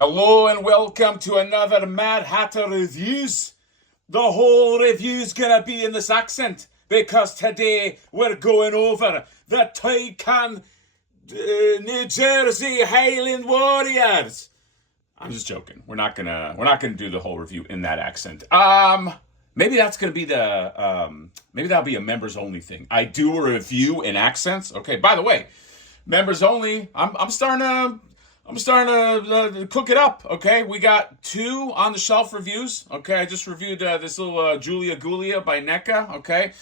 Hello and welcome to another Mad Hatter Reviews. The whole review's gonna be in this accent because today we're going over the Toycon New Jersey Highland Warriors. I'm just joking. We're not gonna do the whole review in that accent. Maybe that's gonna be maybe that'll be a members only thing. I do a review in accents. Okay. By the way, members only. I'm starting to cook it up. Okay, we got 2 on the shelf reviews. Okay, I just reviewed this little Julia Gulia by NECA. Okay,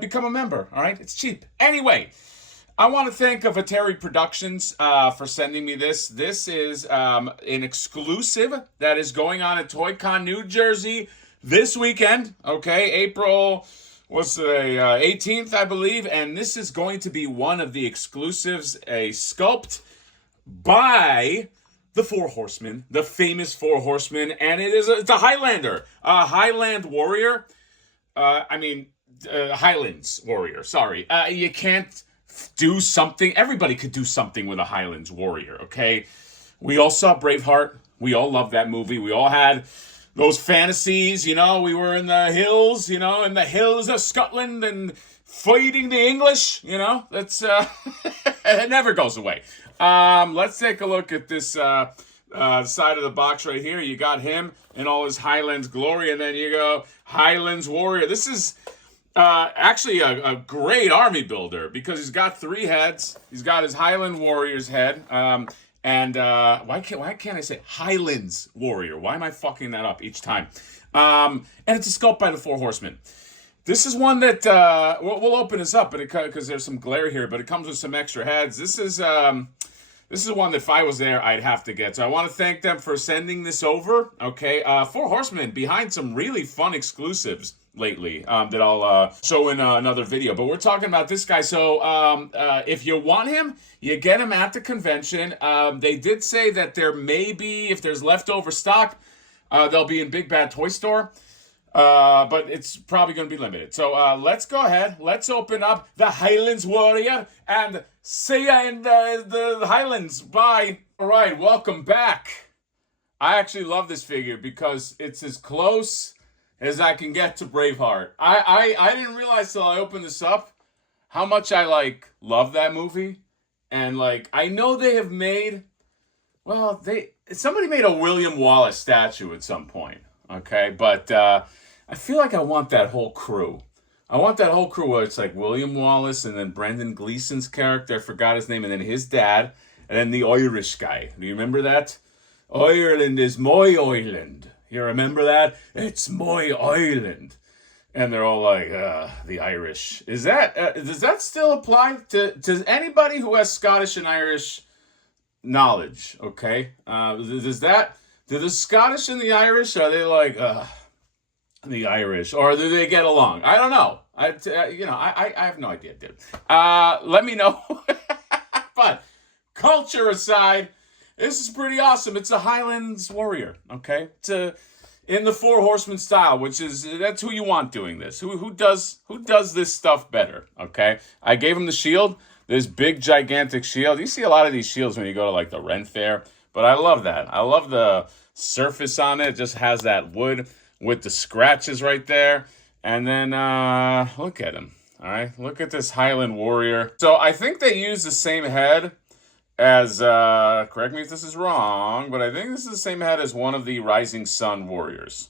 become a member. All right, it's cheap. Anyway, I want to thank Vateri Productions for sending me this. This is an exclusive that is going on at ToyCon New Jersey this weekend. Okay, April was the 18th, I believe, and this is going to be one of the exclusives, a sculpt by the Four Horsemen, the famous Four Horsemen, and it's a Highlander, a Highland warrior. Highlands warrior. Sorry, you can't do something. Everybody could do something with a Highlands warrior. Okay, we all saw Braveheart. We all loved that movie. We all had those fantasies. You know, we were in the hills. You know, in the hills of Scotland and fighting the English. You know, that's it never goes away. Let's take a look at this side of the box right here. You got him in all his Highlands glory, and then you go Highlands warrior. This is actually a great army builder because he's got 3 heads. He's got his Highland warrior's head. And why can't I say Highlands warrior? Why am I fucking that up each time? And it's a sculpt by the Four Horsemen. This is one that we'll open this up, but because there's some glare here, but it comes with some extra heads. This is one that if I was there, I'd have to get. So I want to thank them for sending this over. Okay, Four Horsemen behind some really fun exclusives lately that I'll show in another video. But we're talking about this guy. So if you want him, you get him at the convention. They did say that there may be, if there's leftover stock, they'll be in Big Bad Toy Store. But it's probably going to be limited. So let's go ahead. Let's open up the Highlands Warrior and see ya in the Highlands. Bye. All right, welcome back. I actually love this figure because it's as close as I can get to Braveheart. I didn't realize till I opened this up how much I love that movie. And I know they have made, somebody made a William Wallace statue at some point. Okay, but I feel like I want that whole crew. I want that whole crew where it's like William Wallace and then Brendan Gleeson's character, I forgot his name, and then his dad, and then the Irish guy. Do you remember that? Ireland is my island. You remember that? It's my island. And they're all like, the Irish. Does that still apply to anybody who has Scottish and Irish knowledge? Okay, do the Scottish and the Irish, are they like the Irish, or do they get along? I don't know. I have no idea, dude. Let me know. But culture aside, this is pretty awesome. It's a Highlands warrior. Okay, it's in the Four Horsemen style, that's who you want doing this. Who does this stuff better? Okay, I gave him the shield. This big gigantic shield. You see a lot of these shields when you go to the Ren Fair, but I love that. I love the surface on it. It just has that wood with the scratches right there. And then look at him. All right, look at this Highland warrior. So I think they use the same head as correct me if this is wrong, but I think this is the same head as one of the Rising Sun warriors,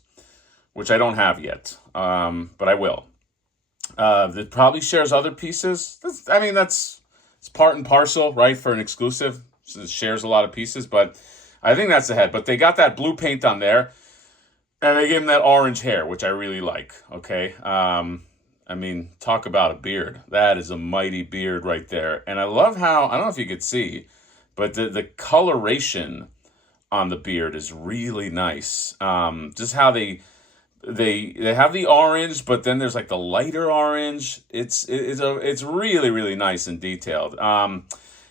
which I don't have yet, but I will. That probably shares other pieces. It's part and parcel, right, for an exclusive. So it shares a lot of pieces, but I think that's the head. But they got that blue paint on there, and they gave him that orange hair, which I really like, okay? Talk about a beard. That is a mighty beard right there. And I love how, I don't know if you could see, but the coloration on the beard is really nice. Just how they have the orange, but then there's the lighter orange. It's really, really nice and detailed.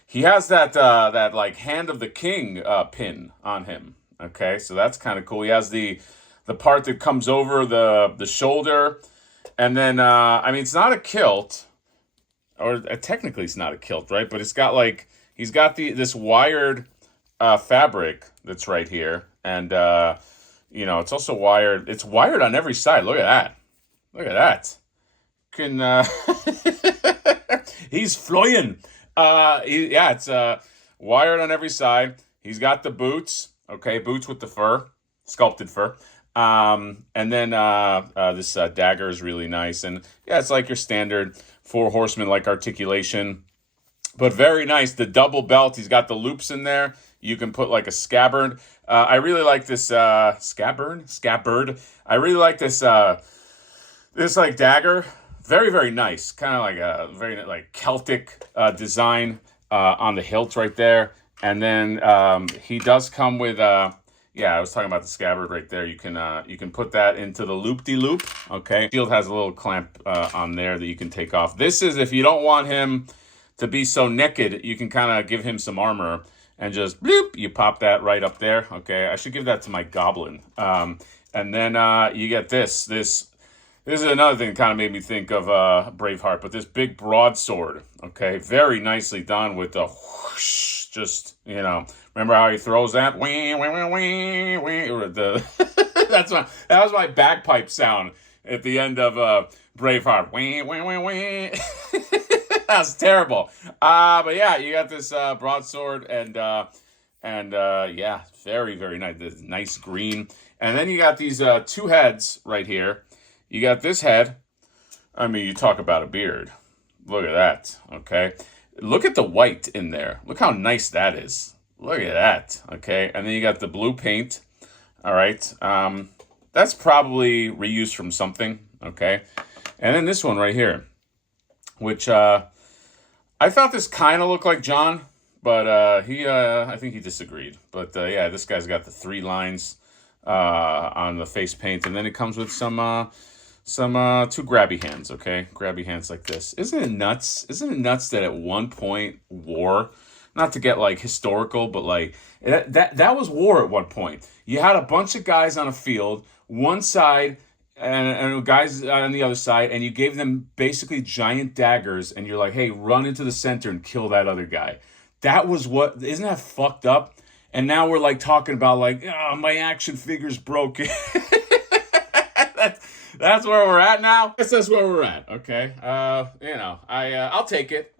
He has that Hand of the King pin on him. Okay, so that's kind of cool. He has the part that comes over the shoulder, and then it's not a kilt, or technically it's not a kilt, right? But it's got he's got this wired fabric that's right here, and you know, it's also wired. It's wired on every side. Look at that. Look at that. Can he's flying. Yeah, it's wired on every side. He's got the boots. Okay, boots with the fur, sculpted fur. And then this dagger is really nice, and yeah, it's like your standard Four Horsemen like articulation, but very nice. The double belt. He's got the loops in there. You can put like a scabbard. I really like this scabbard. I really like this this like dagger. Very, very nice. Kind of like a very like Celtic design on the hilt right there. And then he does come with yeah, I was talking about the scabbard right there. You can put that into the loop-de-loop. Okay, shield has a little clamp on there that you can take off. This is if you don't want him to be so naked, you can kind of give him some armor and just bloop, you pop that right up there. Okay, I should give that to my goblin. And then you get this. This is another thing that kind of made me think of Braveheart, but this big broadsword. Okay, very nicely done with the whoosh, just, you know, remember how he throws that? Wee, wee, wee, wee, wee, or the that was my bagpipe sound at the end of Braveheart. Wee, wee, wee, wee. That's terrible. But yeah, you got this broadsword and yeah, very, very nice. This nice green. And then you got these two heads right here. You got this head. I mean, you talk about a beard. Look at that, okay? Look at the white in there. Look how nice that is. Look at that, okay? And then you got the blue paint, all right? That's probably reused from something, okay? And then this one right here, which I thought this kind of looked like John, but I think he disagreed. But yeah, this guy's got the 3 lines on the face paint, and then it comes with some 2 grabby hands, okay? Grabby hands like this. Isn't it nuts? Isn't it nuts that at one point war, not to get like historical, but like that was war at one point. You had a bunch of guys on a field, one side and guys on the other side, and you gave them basically giant daggers, and you're like, hey, run into the center and kill that other guy. That was what, isn't that fucked up? And now we're like talking about like, oh, my action figure's broken. That's where we're at now. Guess that's where we're at. Okay. You know, I'll take it.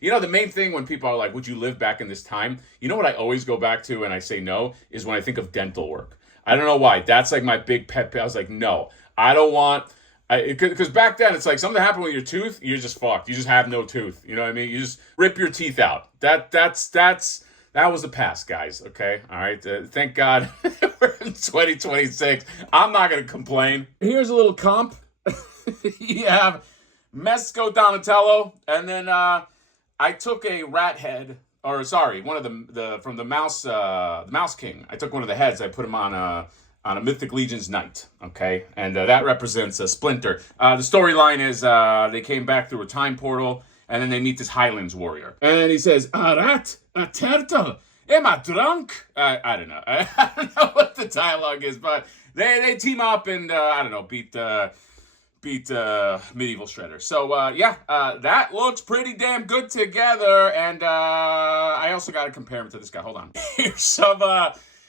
You know, the main thing when people are like, would you live back in this time? You know what I always go back to and I say no is when I think of dental work. I don't know why. That's like my big pet peeve. I was like, no, I don't want. Because back then it's like something happened with your tooth, you're just fucked. You just have no tooth. You know what I mean? You just rip your teeth out. That was the past, guys. Okay, all right. Thank God we're in 2026. I'm not gonna complain. Here's a little comp. You have Mesco Donatello, and then I took a rat head, or sorry, one of the from the Mouse King. I took one of the heads. I put him on a Mythic Legion's Knight, okay? And that represents a Splinter. The storyline is they came back through a time portal, and then they meet this Highlands warrior. And he says, a rat, a turtle, am I drunk? I don't know. I don't know what the dialogue is, but they team up and, I don't know, beat Medieval Shredder. So, yeah, that looks pretty damn good together, and I also got to compare him to this guy. Hold on. Here's some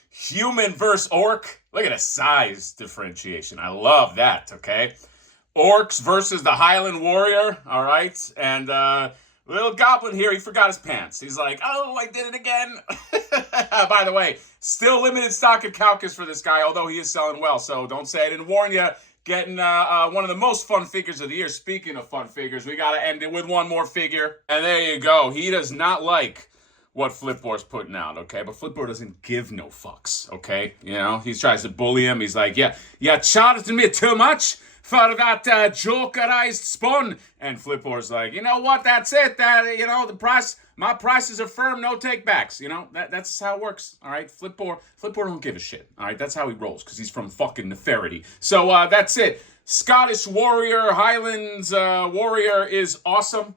human versus orc. Look at the size differentiation. I love that, okay? Orcs versus the Highland warrior, all right? And little goblin here, he forgot his pants. He's like, oh, I did it again. By the way, still limited stock at Calcus for this guy, although he is selling well. So don't say I didn't warn you. Getting one of the most fun figures of the year. Speaking of fun figures, we got to end it with one more figure. And there you go. He does not like what Flipboard's putting out, okay? But Flipboard doesn't give no fucks, okay? You know, he tries to bully him. He's like, yeah, charging me too much for that jokerized spawn. And Flipboard's like, you know what? That's it. You know, my prices are firm, no takebacks. You know, that's how it works, all right? Flipboard don't give a shit, all right? That's how he rolls, because he's from fucking Neferity. So that's it. Scottish Warrior, Highlands Warrior is awesome.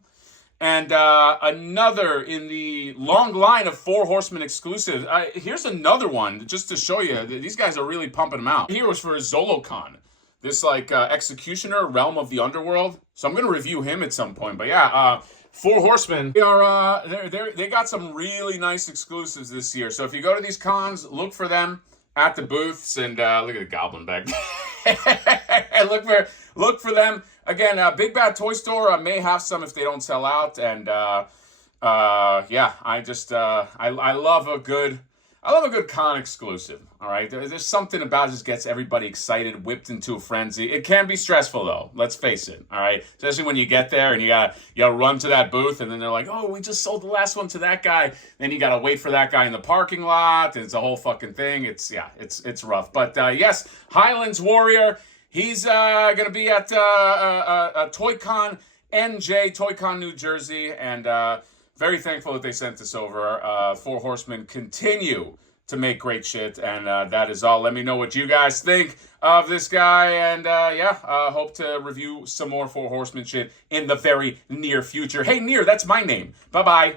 And another in the long line of Four Horsemen exclusives. Here's another one, just to show you. These guys are really pumping them out. Here was for Zolokon. This, like, Executioner, Realm of the Underworld. So I'm going to review him at some point. But yeah, Four Horsemen, they got some really nice exclusives this year. So if you go to these cons, look for them at the booths, and look at the goblin back there. look for them again. Big Bad Toy Store may have some if they don't sell out, and yeah, I love a good. I love a good con exclusive, all right? There's something about it just gets everybody excited, whipped into a frenzy. It can be stressful, though. Let's face it, all right? Especially when you get there and you gotta run to that booth, and then they're like, oh, we just sold the last one to that guy. Then you got to wait for that guy in the parking lot, and it's a whole fucking thing. It's rough. But, yes, Highlands Warrior, he's going to be at ToyconNJ, Toycon, New Jersey, and very thankful that they sent this over. Four Horsemen continue to make great shit, and that is all. Let me know what you guys think of this guy, and hope to review some more Four Horsemen shit in the very near future. Hey, Near, that's my name. Bye-bye.